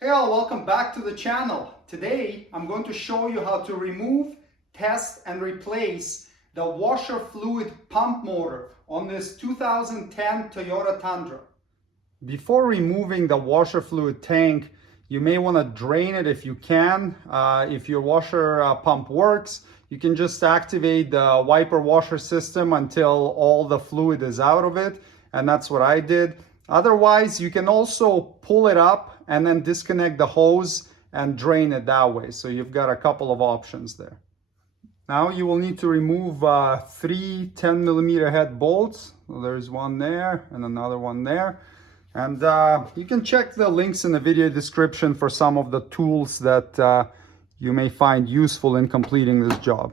Hey all, welcome back to the channel. Today I'm going to show you how to remove, test and replace the washer fluid pump motor on this 2010 Toyota Tundra. Before removing the washer fluid tank, you may want to drain it if you can. If your washer pump works, you can just activate the wiper washer system until all the fluid is out of it, and that's what I did. Otherwise, you can also pull it up and then disconnect the hose and drain it that way. So you've got a couple of options there. Now you will need to remove three 10mm head bolts. So there's one there and another one there. And you can check the links in the video description for some of the tools that you may find useful in completing this job.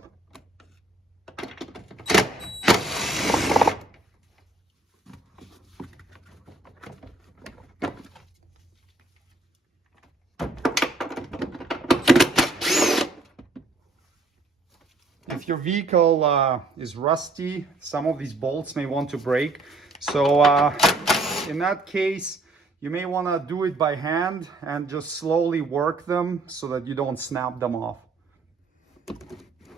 If your vehicle is rusty, some of these bolts may want to break. So in that case, you may want to do it by hand and just slowly work them so that you don't snap them off.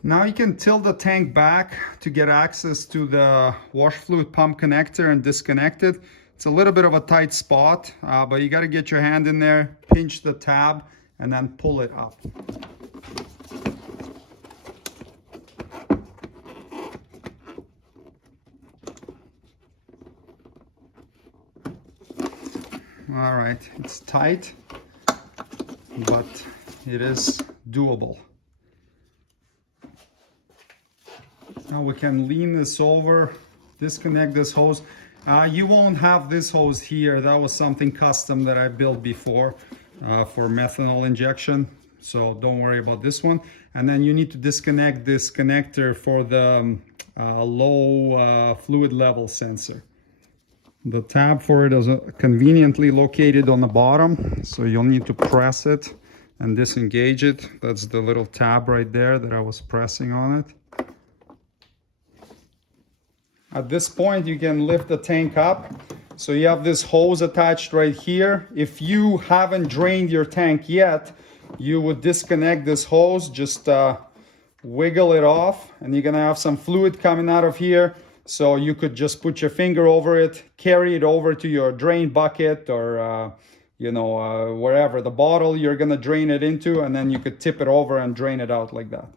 Now you can tilt the tank back to get access to the wash fluid pump connector and disconnect it. It's a little bit of a tight spot, but you got to get your hand in there, pinch the tab, and then pull it up. All right, it's tight, but it is doable. Now we can lean this over, disconnect this hose. You won't have this hose here. That was something custom that I built before for methanol injection. So don't worry about this one. And then you need to disconnect this connector for the low fluid level sensor. The tab for it is conveniently located on the bottom, so you'll need to press it and disengage it. That's the little tab right there that I was pressing on it. At this point, you can lift the tank up. So you have this hose attached right here. If you haven't drained your tank yet, you would disconnect this hose, just wiggle it off, and you're gonna have some fluid coming out of here. So you could just put your finger over it, carry it over to your drain bucket or, wherever, the bottle you're going to drain it into, and then you could tip it over and drain it out like that.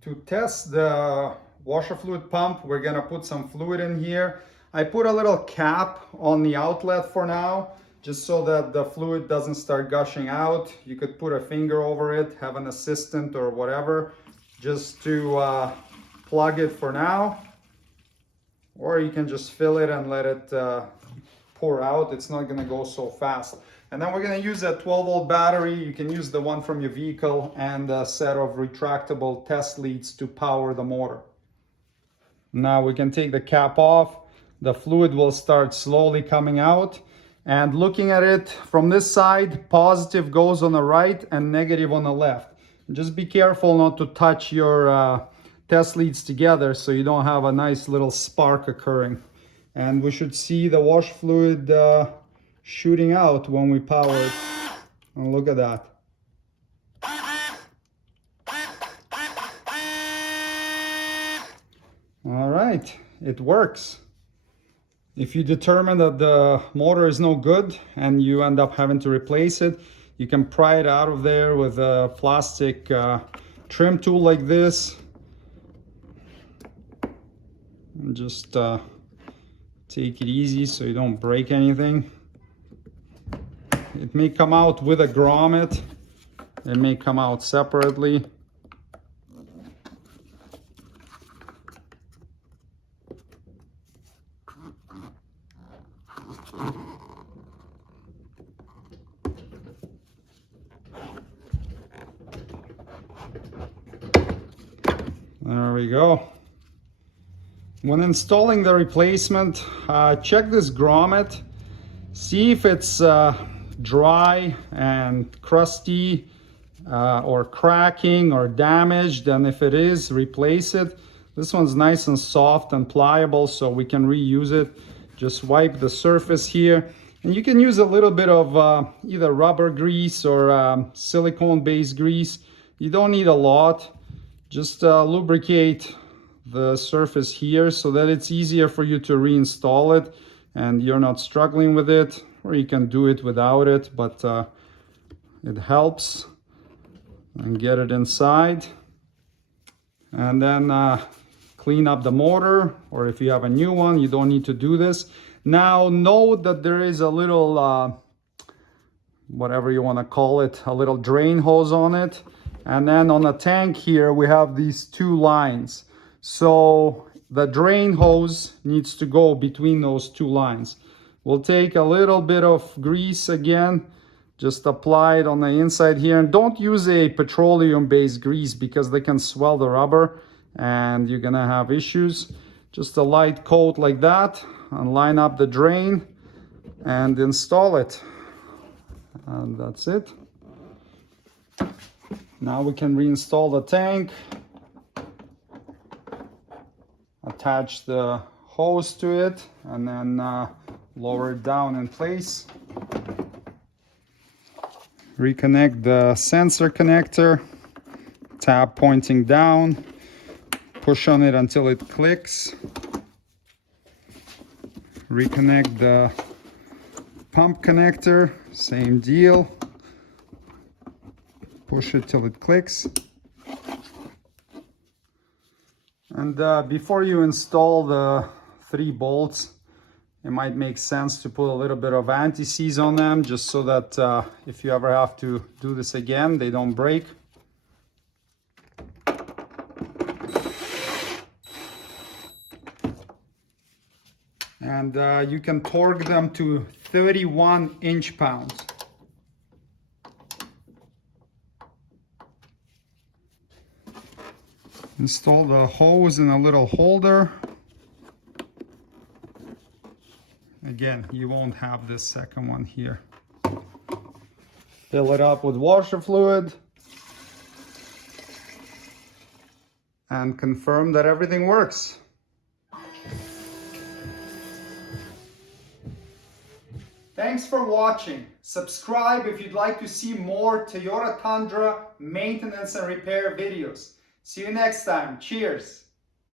To test the washer fluid pump, we're going to put some fluid in here. I put a little cap on the outlet for now, just so that the fluid doesn't start gushing out. You could put a finger over it, have an assistant or whatever, just to plug it for now. Or you can just fill it and let it pour out. It's not going to go so fast. And then we're going to use a 12-volt battery. You can use the one from your vehicle and a set of retractable test leads to power the motor. Now we can take the cap off. The fluid will start slowly coming out. And looking at it from this side, positive goes on the right and negative on the left. Just be careful not to touch your test leads together so you don't have a nice little spark occurring. And we should see the wash fluid shooting out when we power it. And look at that. All right, it works. If you determine that the motor is no good and you end up having to replace it, you can pry it out of there with a plastic trim tool like this. And just take it easy so you don't break anything. It may come out with a grommet. It may come out separately. There we go. When installing the replacement, check this grommet. See if it's dry and crusty or cracking or damaged, and if it is, replace it. This one's nice and soft and pliable, so we can reuse it. Just wipe the surface here. And you can use a little bit of either rubber grease or silicone-based grease. You don't need a lot. Just lubricate the surface here so that it's easier for you to reinstall it and you're not struggling with it, or you can do it without it, but it helps. And get it inside, and then clean up the motor, or if you have a new one, you don't need to do this. Now note that there is a little whatever you want to call it, a little drain hose on it, and then on the tank here we have these two lines, so the drain hose needs to go between those two lines. We'll take a little bit of grease again, just apply it on the inside here, and don't use a petroleum-based grease because they can swell the rubber and you're gonna have issues. Just a light coat like that, and line up the drain and install it. And that's it. Now we can reinstall the tank, attach the hose to it, and then lower it down in place. Reconnect the sensor connector, tab pointing down, push on it until it clicks. Reconnect the pump connector, same deal. Push it till it clicks. And before you install the 3 bolts, it might make sense to put a little bit of anti-seize on them, just so that if you ever have to do this again, they don't break. And you can torque them to 31 inch-pounds. Install the hose in a little holder. Again, you won't have this second one here. Fill it up with washer fluid and confirm that everything works. Thanks for watching. Subscribe if you'd like to see more Toyota Tundra maintenance and repair videos. See you next time. Cheers.